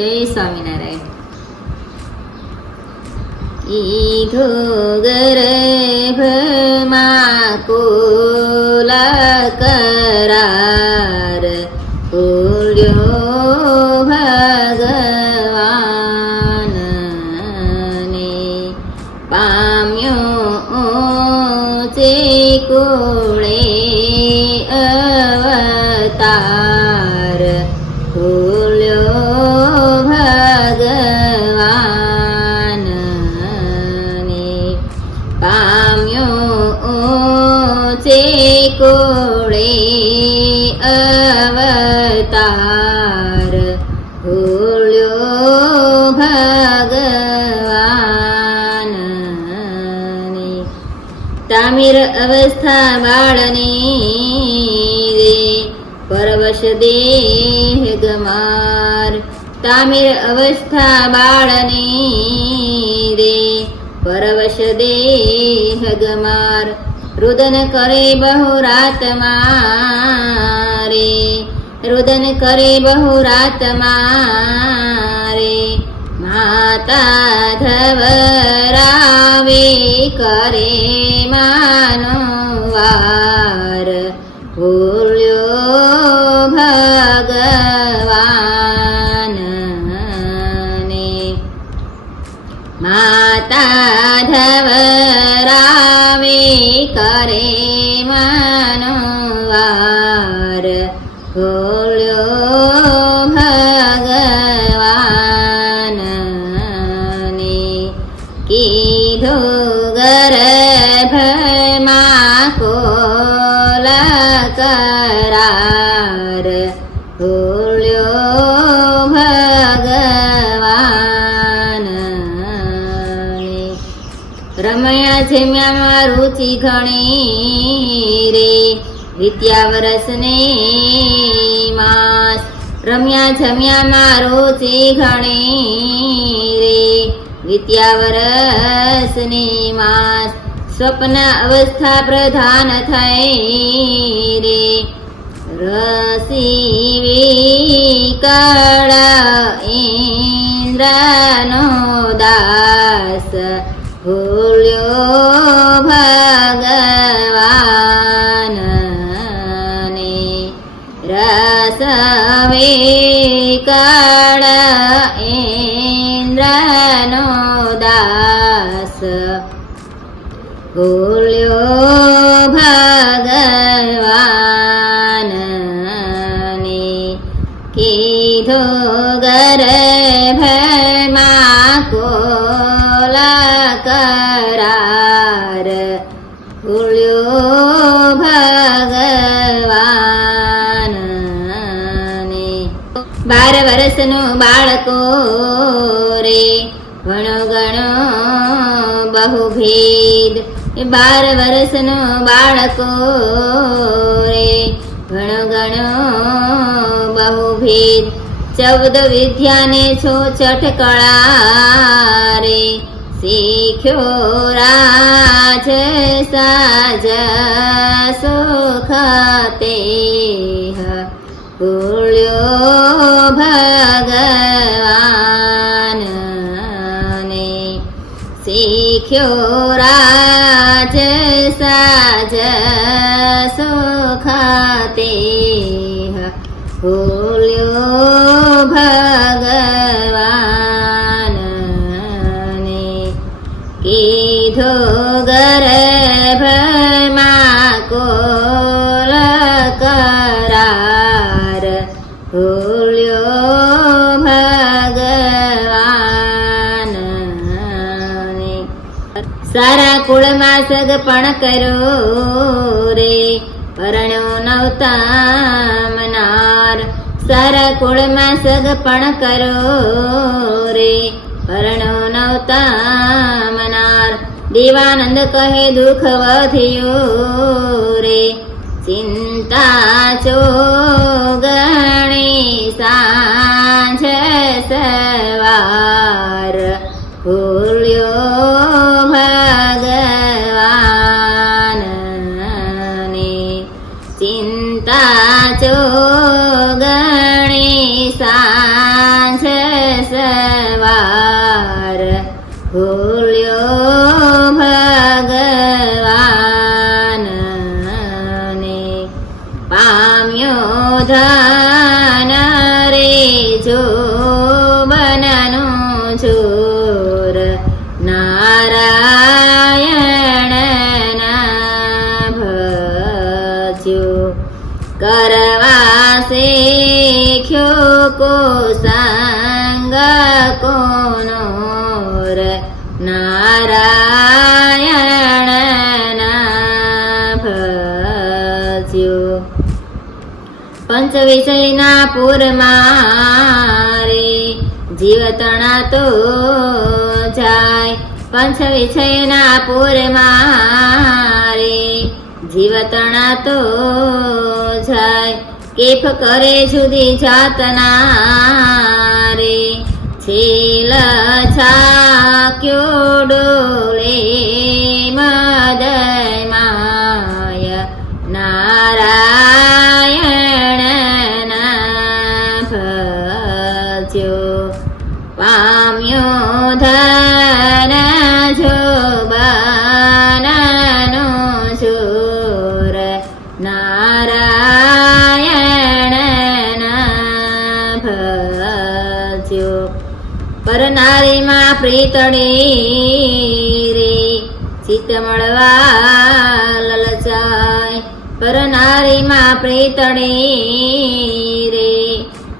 જય સ્વામિનારાયણ. કીધો ગર્ભમાં કોલા કરાર બોલ્યો ભગવાન ને પામ્યો તે કોળે અવતાર બોલ્યો ભગવાન ને પામ્યો તે કોળે અવતાર બોલ્યો ભગવાન ને તામીર અવસ્થા બાળને રે પરવશ દેહ ગમાર. તામીર અવસ્થા બાળને રે પરવશ દેહ ગમાર. રુદન કરે બહુ રાત મારે, રુદન કરે બહુ રાત મારે. માતા ધવરાવે કરે માનો વાર બોલ્યો ભગવાન ને માતા ધવરાવે કરે માનો વાર બોલ્યો ભગવાન ને કીધો ગર્ભમાં કોલા કરાર બોલ્યો ભગવાન ને રમયા જમ્યામાં રુચિ ઘણી રે વિદ્યા વરસને માસ. રમ્યા જમ્યામાં રુચિ ઘણી રે વિદ્યા વરસને માસ. સ્વપ્ન અવસ્થા પ્રધાન થઈ રે રસીવી કળ ઇન્દ્રનો દાસ બોલ્યો ભગવાન ને રસવે કળ ઇન્દ્રનો દાસ બોલ્યો ભગવાન ને કીધો ગર્ભમાં કોલા કરાર બોલ્યો ભગવાન ને 12 વર્ષનું બાળકો રે ઘણો ઘણો બહુ ભેદ. 12 વર્ષનો બાળકો રે ઘણો ઘણો બહુ ભેદ. 14 વિદ્યાને છો ચઠકળા રે શીખ્યો રાજ સાજ સુખ તેહ બોલ્યો ભગવાન ને શીખ્યો રાજ સાજ સુખ તેહ બોલ્યો ભગવાન ને કીધો ગર્ભમાં કોલ કરાર બોલ્યો ભગવાન ને સારા કુળમાં સગપણ કર્યો રે પરણ્યો નવતામનાર. સારા કુળમાં સગપણ કર્યો રે પરણ્યો નવતામનાર. દેવાનંદ કહે દુઃખ વધ્યું રે ચિંતા ચોગણી સાંજ સવાર ભૂલ્યો ભગવાન ને ચિંતા ચોગણી સાંજ વાર ભૂલ્યો ભગવાનને પામ્યો ધન રે જોબનનો જોર નારાયણના ભજ્યો કરવા શીખ્યો કો સંગ કોનો નારાયણના ભજ્યો પંચ વિષયના પૂરમાં રે જીવ તણાતો જાય પંચ વિષયના પૂરમાં રે જીવ તણાતો જાય કેફ કરે જુદી જાતના રે છેલ છાક્યો ડોલે મદમાય નારાયણના ભજ્યો પામ્યો ધન જોબનનો જોર નારાયણના ભજ્યો પરનારીમાં પ્રીતળી રે ચિત્ત મળવા લલચાય પરનારીમાં પ્રીતળી રે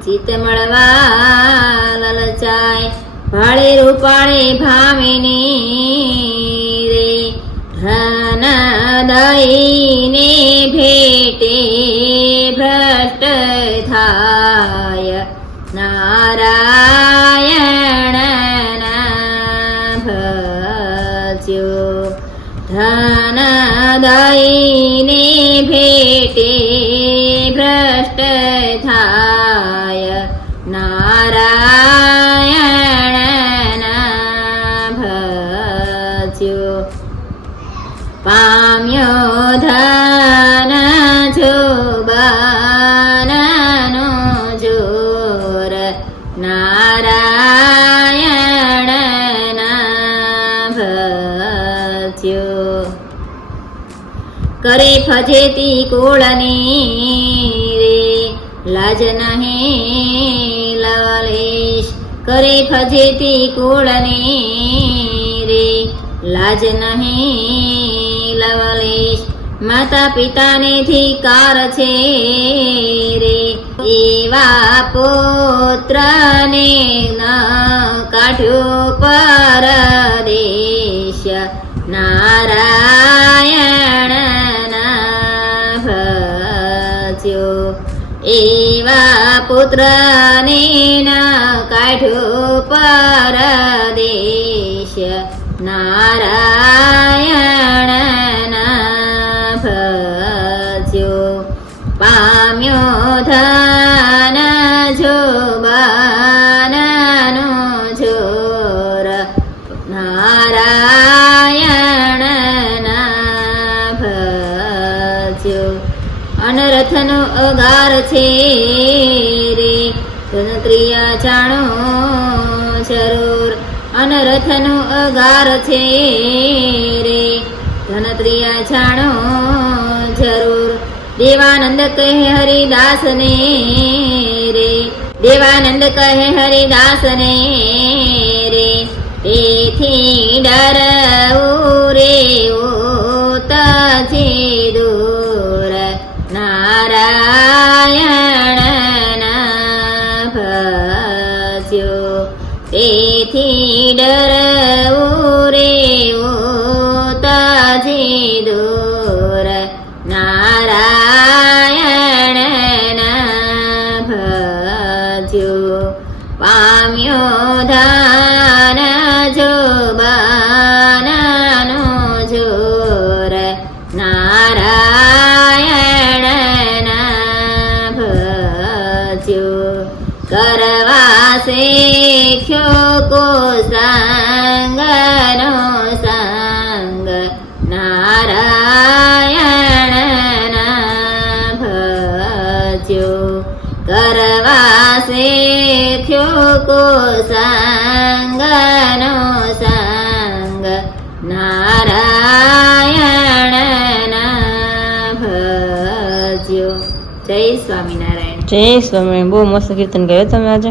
ચિત્ત મળવા લલચાય ભાળે રૂપાળે ભામિની રે ધન દઈને ભેટે ભ્રષ્ટ થાય નારાયણના ભજ્યો ધન દઈને ભેટે ભ્રષ્ટ થાય નારાયણના ભજ્યો પામ્યો ધન જોબનનો જોર નારાયણના ભજ્યો કરે ફજેતી કુળની રે લાજ નહીં લવલેશ કરે ફજેતી કુળની રે લાજ નહીં લવલેશ માતા પિતાને ધિકાર છે રે એવા પુત્રને ન કાઢ્યો પરદેશ નારાયણના ભજ્યો એવા પુત્રને ન કાઢ્યો પરદેશ નારાયણના ભજ્યો પામ્યો ધન જોબનનો જોર નારાયણના ભજ્યો અનરથનો અગાર છે રે ધનત્રિય જાણો જરૂર અનરથનો અગાર છે રે ધનત્રિય જાણો જરૂર દેવાનંદ કહે હરિદાસને રે દેવાનંદ કહે હરિદાસને રે તેથી ડરવું રે ઓ તજી દૂર નારાયણના ભજ્યો તેથી ડરવું રે ઓ તજી દૂર નારાયણના ભજ્યો પામ્યો ધન જોબનનો જોર નારાયણના ભજ્યો કરવા શીખ્યો કો સંગનો સંગ નારાયણના ભજ્યો કરવા શેખ્યો કો સાંગનો સાંગ નારાયણના ભજ્યો. જય સ્વામિનારાયણ. જય સ્વામી. બહુ મસ્ત કીર્તન ગાયો તમે આજે.